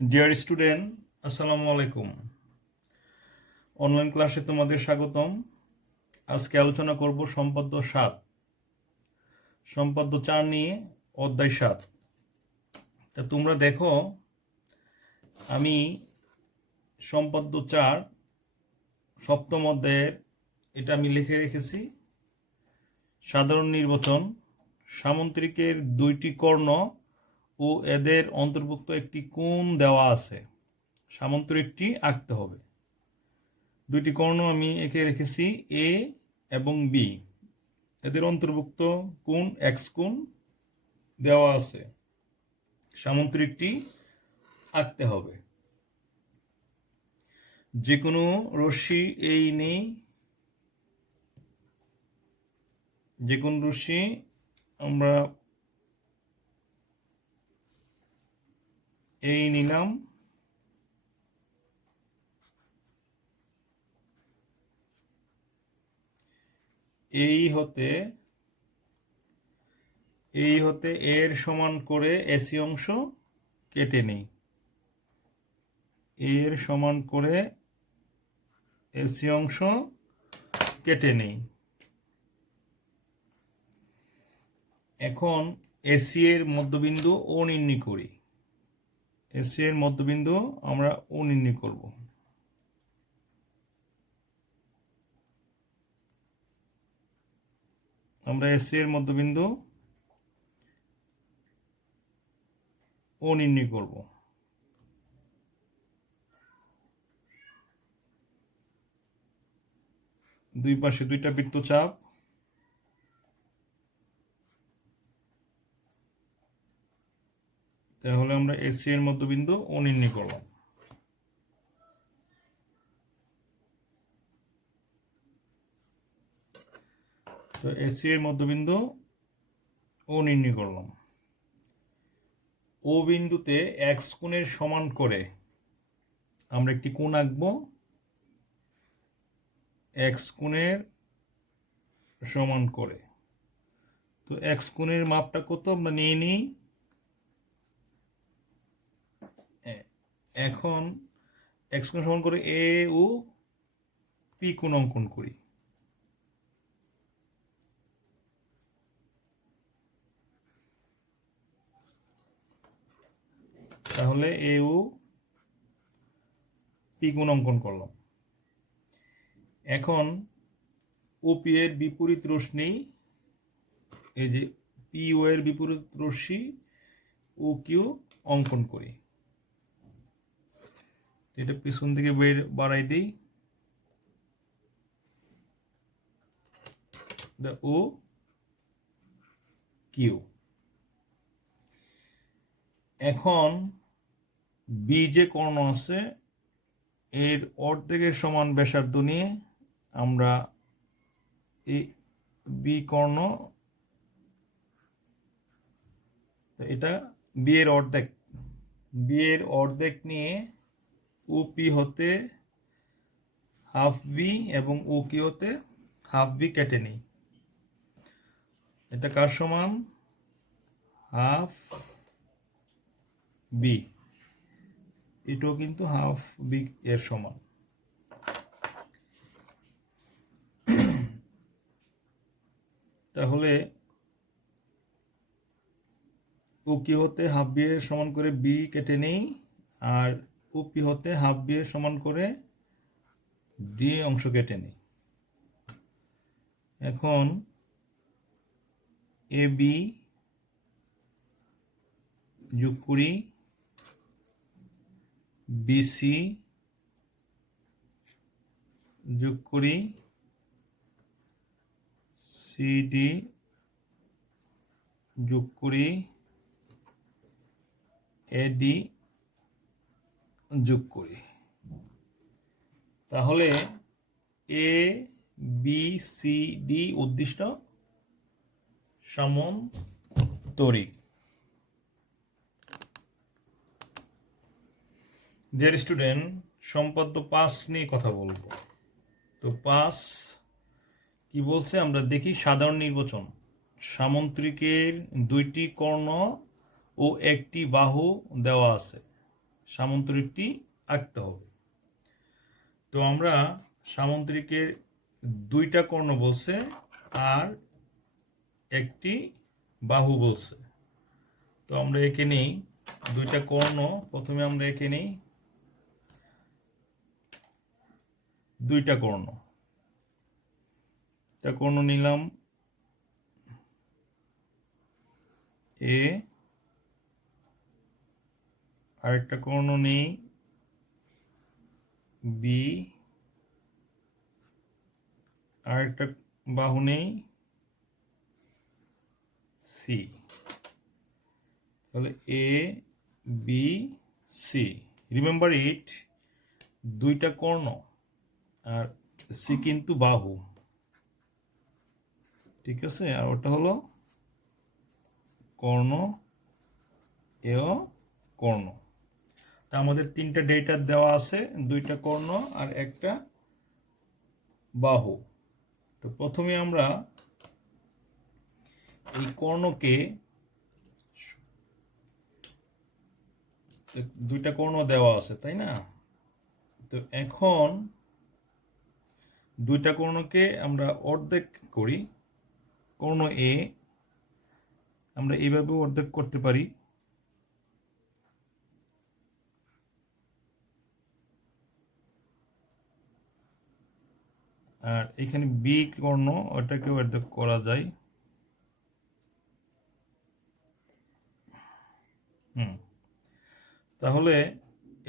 Dear student, আসসালামু আলাইকুম। Online ক্লাসে তোমাদের স্বাগতম। আজকে আলোচনা করব সম্পাদ্য 7, সম্পাদ্য 4 নিয়ে, অধ্যায় 7। তা তোমরা দেখো, আমি সম্পাদ্য 4 সপ্তম অধ্যায়ের এটা আমি লিখে রেখেছি। সাধারণ নির্বাচন, সামন্ত্রিকের 2টি কর্ণ ও এদের অন্তর্ভুক্ত একটি কোণ দেওয়া আছে। সামন্ত্রিকটি আঁকতে হবে। 2টি কর্ণ আমি এঁকে রেখেছি, এ এবং বি। এদের অন্তর্ভুক্ত কোণ এক্স কোণ দেওয়া আছে। সামন্ত্রিকটি আঁকতে হবে। যে কোনো রশ্মি এই নেই, যে কোন রশ্মি আমরা এই নিলাম, এই হতে এর সমান করে এসি অংশ কেটে নেই। এর সমান করে এসি অংশ কেটে নেই। এখন এসি এর মধ্যবিন্দু ও নির্ণয় করি। এসি এর মধ্যবিন্দু আমরা ও নির্ণয় করব। আমরা এসি এর মধ্যবিন্দু ও নির্ণয় করব। দুই পাশে 2টা বৃত্তচাপ, তাহলে আমরা এসি এর মধ্যবিন্দু ও নির্ণয় করলাম। তো এসি এর মধ্যবিন্দু ও নির্ণয় করলাম। ও বিন্দুতে এক্স কোণের সমান করে আমরা একটি কোণ আঁকবো। এক্স কোণের সমান করে, তো এক্স কোণের মাপটা কত আমরা নিয়ে নিই। এখন এক্স কোণ সমান করে এ ও পি কোণ অঙ্কন করি। তাহলে এ ও পি কোণ অঙ্কন করলাম। এখন ওপি এর বিপরীত রশ্মি, এই যে পি ও এর বিপরীত রশ্মি ও কিউ অঙ্কন করি। এটা পিছন দিকে বাড়াই দিই, ও কিউ। এখন বি যে কর্ণ আছে এর অর্ধেকের সমান ব্যাসার্ধ নিয়ে আমরা এই বি কর্ণ, এটা বি এর অর্ধেক, বি এর অর্ধেক নিয়ে ওপি হতে হাফ বি এবং ও কিউ হতে হাফ বি কেটে নিই। এটা কার সমান? Half B. এটাও কিন্তু হাফ বি এর সমান। তাহলে ও কিউ হতে হাফ বি এর সমান করে বি কেটে নেই, আর ওপি হতে হাফ বি এর সমান করে ডি অংশ কেটে নেই। এখন এ বি যোগ করি, বিসি যোগ করি, সিডি যোগ করি, এডি যোগ করি। তাহলে এ বি সি ডি উদ্দিষ্ট সামন্তরিক। ডিয়ার স্টুডেন্ট, সম্পাদ্য 5 নিয়ে কথা বলবো। তো 5 কি বলছে আমরা দেখি। সাধারণ নির্বাচন, সামন্ত্রিকের 2টি কর্ণ ও একটি বাহু দেওয়া আছে। সামান্তরিকটি আঁকতে হবে। তো আমরা সামান্তরিকের দুইটা কর্ণ বলছে আর একটি বাহু বলছে। তো আমরা এঁকে নিই দুইটা কর্ণ। প্রথমে আমরা এঁকে নিই দুইটা কর্ণ। একটা কর্ণ নিলাম এ, আর একটা কর্ণ নেই বি, আর একটা বাহু নেই সি। তাহলে A B C. Remember it, দুইটা কর্ণ আর সি কিন্তু বাহু, ঠিক আছে? আর ওটা হলো কর্ণ, এও কর্ণ। তা আমাদের তিনটা ডেটা দেওয়া আছে, দুইটা কর্ণ আর একটা বাহু। তো প্রথমে আমরা এই কর্ণকে, দুইটা কর্ণ দেওয়া আছে তাই না? তো এখন দুইটা কর্ণকে আমরা অর্ধেক করি। কর্ণ এ আমরা এইভাবে অর্ধেক করতে পারি, আর এখানে বি কর্ণ ওটাকেও অর্ধেক করা যায়। তাহলে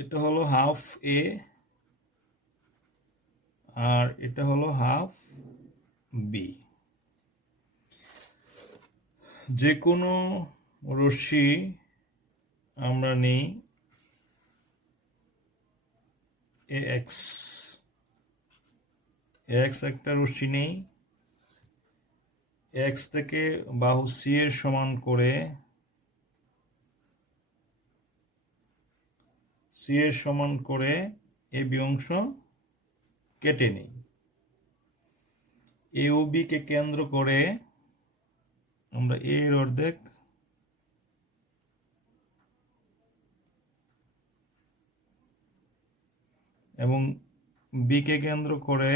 এটা হলো হাফ এ আর এটা হলো হাফ বি। যে কোনো রশ্মি আমরা নেই এ এক্স, এক্স একটা রশ্মি নেই, এক্স থেকে বাহু সি এর সমান করে, সি এর সমান করে এ বি অংশ কেটে নেই। এ ও বি কে কেন্দ্র করে আমরা এ এর অর্ধেক এবং বি কে কেন্দ্র করে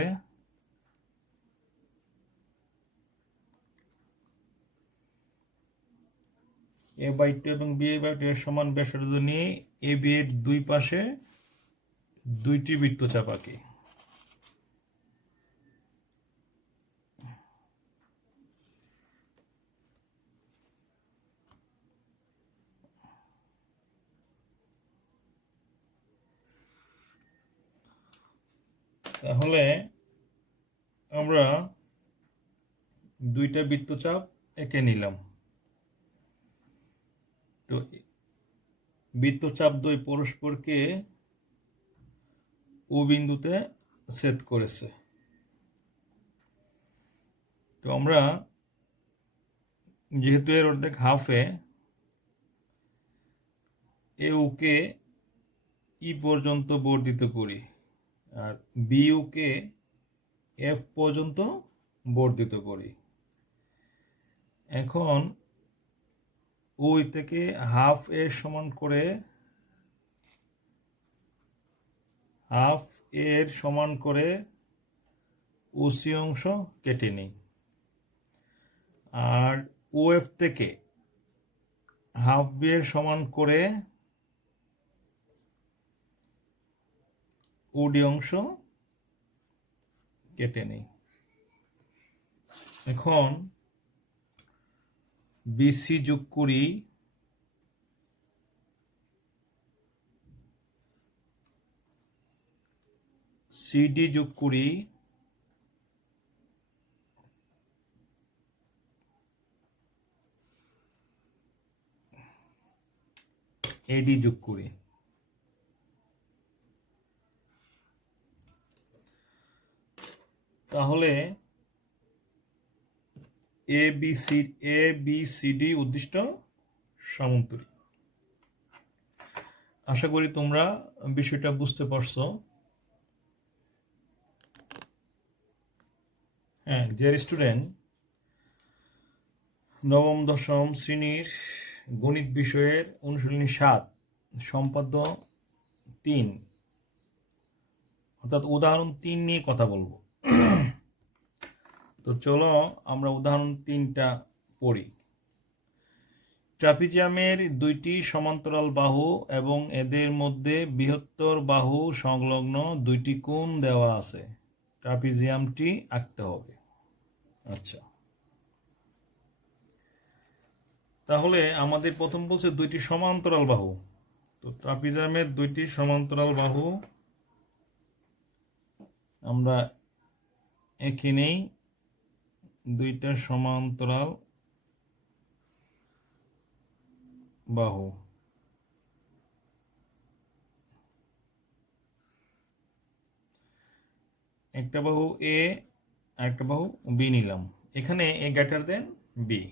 এ বাই টু এবং বি বাই টু এর সমান ব্যাসার্ধ নিয়ে এ বি এর দুই পাশে দুইটি বৃত্তচাপ আঁকি। তাহলে আমরা দুইটা বৃত্তচাপ এঁকে নিলাম। তো বৃত্তচাপ দ্বয় পরস্পরকে ও বিন্দুতে ছেদ করেছে। তো আমরা যেহেতু এর অর্ধেক হাফে, এ ওকে ই পর্যন্ত বর্ধিত করি আর বি ওকে এফ পর্যন্ত বর্ধিত করি। এখন ওই থেকে হাফ এর সমান করে, হাফ এর সমান করে ওসি অংশ কেটে নিই, আর ও এফ থেকে হাফ বি এর সমান করে ওডি অংশ কেটে নেই। এখন বিসি যোগ করি, সিডি যোগ করি, এডি যোগ করি। তাহলে এ বি সি ডি উদ্দিষ্ট সামান্তরিক। আশা করি তোমরা বিষয়টা বুঝতে পারছো। হ্যাঁ, ডিয়ার স্টুডেন্ট, নবম দশম শ্রেণীর গণিত বিষয়ের অনুশীলনী 7 সম্পাদ্য 3, অর্থাৎ উদাহরণ 3 নিয়ে কথা বলবো। তো চলো আমরা উদাহরণ 3টা পড়ি। ট্রাপিজিয়ামের দুইটি সমান্তরাল বাহু এবং এদের মধ্যে বৃহত্তর বাহু সংলগ্ন দুইটি কোণ দেওয়া আছে। ট্রাপিজিয়ামটি আঁকতে হবে। আচ্ছা, তাহলে আমাদের প্রথম বলছে দুইটি সমান্তরাল বাহু। তো ট্রাপিজিয়ামের দুইটি সমান্তরাল বাহু আমরা এখানেই দুইটা সমান্তরাল বাহু, একটা বাহু এ আর একটা বাহু বি নিলাম। এখানে এ গ্রেটার দেন বি।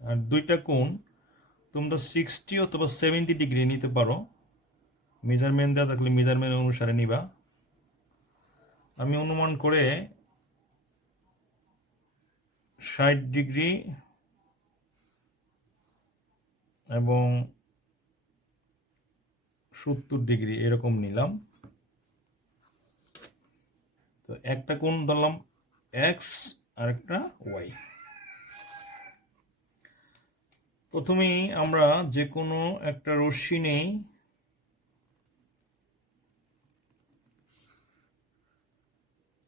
আর দুইটা কোণ তোমরা 60 অথবা 70 ডিগ্রি নিতে পারো, মেজারমেন্ট দেওয়া থাকলে মেজারমেন্ট অনুসারে নিবা। আমি অনুমান করে 60 ডিগ্রি এবং 70 ডিগ্রি এরকম নিলাম। তো একটা কোণ ধরলাম এক্স আর একটা ওয়াই। প্রথমেই আমরা যে কোনো একটা রশ্মি নেই,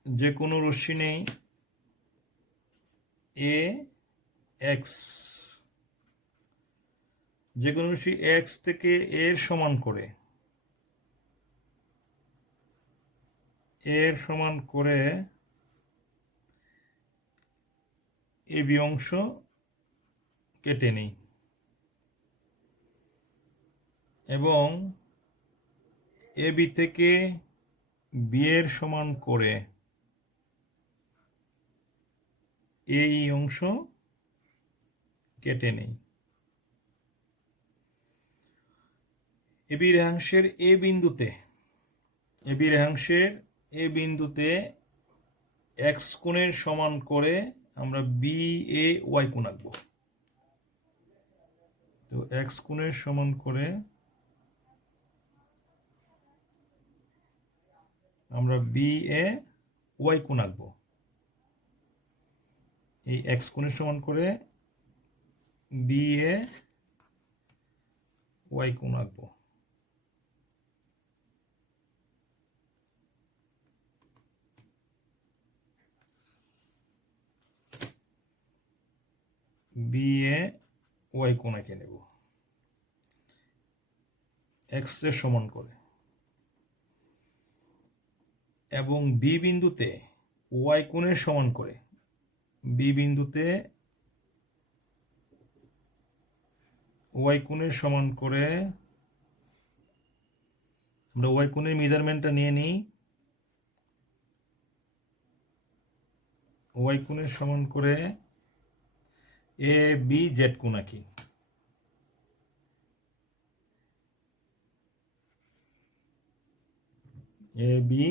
যে কোনো রশ্মি নেই এ এক্স, যে কোনো রশ্মি এক্স থেকে এর সমান করে, এর সমান করে এবি অংশ কেটে নিই এবং এবি থেকে বি এর সমান করে এই অংশ কেটে নেই। এবি রেখাংশের এ বিন্দুতে, এবি রেখাংশের এ বিন্দুতে এক্স কোণের সমান করে আমরা বি এ ওয়াই কোণ আঁকবো। তো এক্স কোণের সমান করে আমরা বি এ ওয়াই কোণ আঁকবো। এই এক্স কোণের সমান করে বি এ ওয়াই কোণ আঁকবো। বি এ ওয়াই কোণ এঁকে নেব এক্স এর সমান করে, এবং বি বিন্দুতে ওয়াই কোণের সমান করে, বি বিন্দুতে ওয়াই কোণের সমান করে আমরা ওয়াই কোণের মেজারমেন্টটা নিয়ে নিই। ওয়াই কোণের সমান করে এ বি জেড কোণ আঁকি। এ বি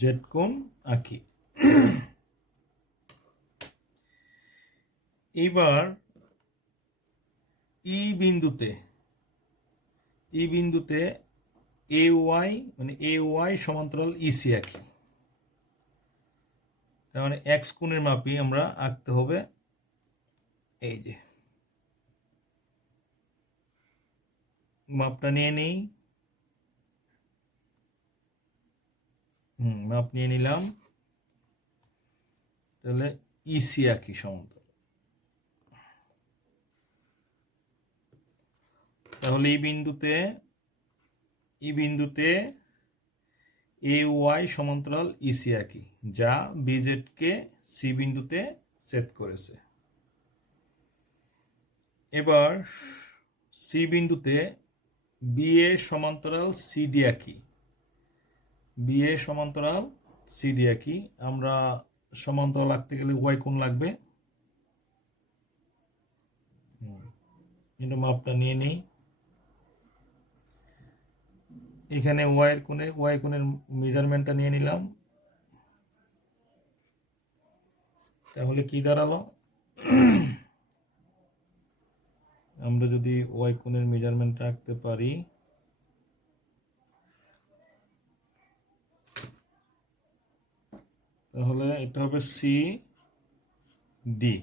জেড কোণ আঁকি। এবার ই বিন্দুতে এ ওয়াই মানে এ ওয়াই সমান্তরাল ইসি আঁকি। তার মানে এক্স কোণের মাপি আমরা আঁকতে হবে। এই যে মাপটা নিয়ে নেই, মাপ নিয়ে নিলাম। তাহলে ইসি আঁকি সমান্তরাল। তাহলে এই বিন্দুতে এ ওয়াই সমান্তরাল ইসি আঁকি, যা বিজেড কে সি বিন্দুতে ছেদ করেছে। এবার সি বিন্দুতে বি এ সমান্তরাল সিডি আঁকি। বি এ সমান্তরাল সিডি আঁকি। আমরা সমান্তরাল আঁকতে গেলে ওয়াই কোণ লাগবে। কিন্তু মাপটা নিয়ে নেই। এখানে ওয়াই কোণের মেজারমেন্টটা নিয়ে নিলাম। তাহলে কি দাঁড়ালো, আমরা যদি ওয়াই কোণের মেজারমেন্টটা আঁকতে পারি, তাহলে এটা হবে সি ডি।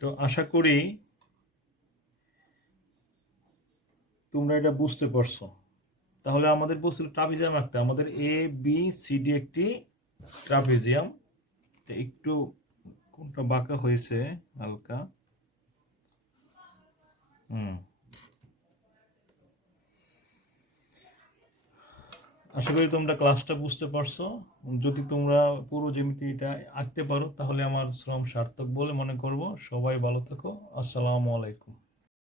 তো আশা করি তোমরা এটা বুঝতে পারছো। তাহলে আমাদের বলছিল ট্রাপিজিয়াম আঁকতে, আমাদের এ বি সি ডি একটি ট্রাপিজিয়াম। একটু কোনটা বাঁকা হয়েছে হালকা। আশা করি তোমরা ক্লাসটা বুঝতে পারছো। যদি তোমরা পুরো জ্যামিতিটা আঁকতে পারো তাহলে আমার শ্রম সার্থক বলে মনে করব। সবাই ভালো থাকো। আসসালামু আলাইকুম।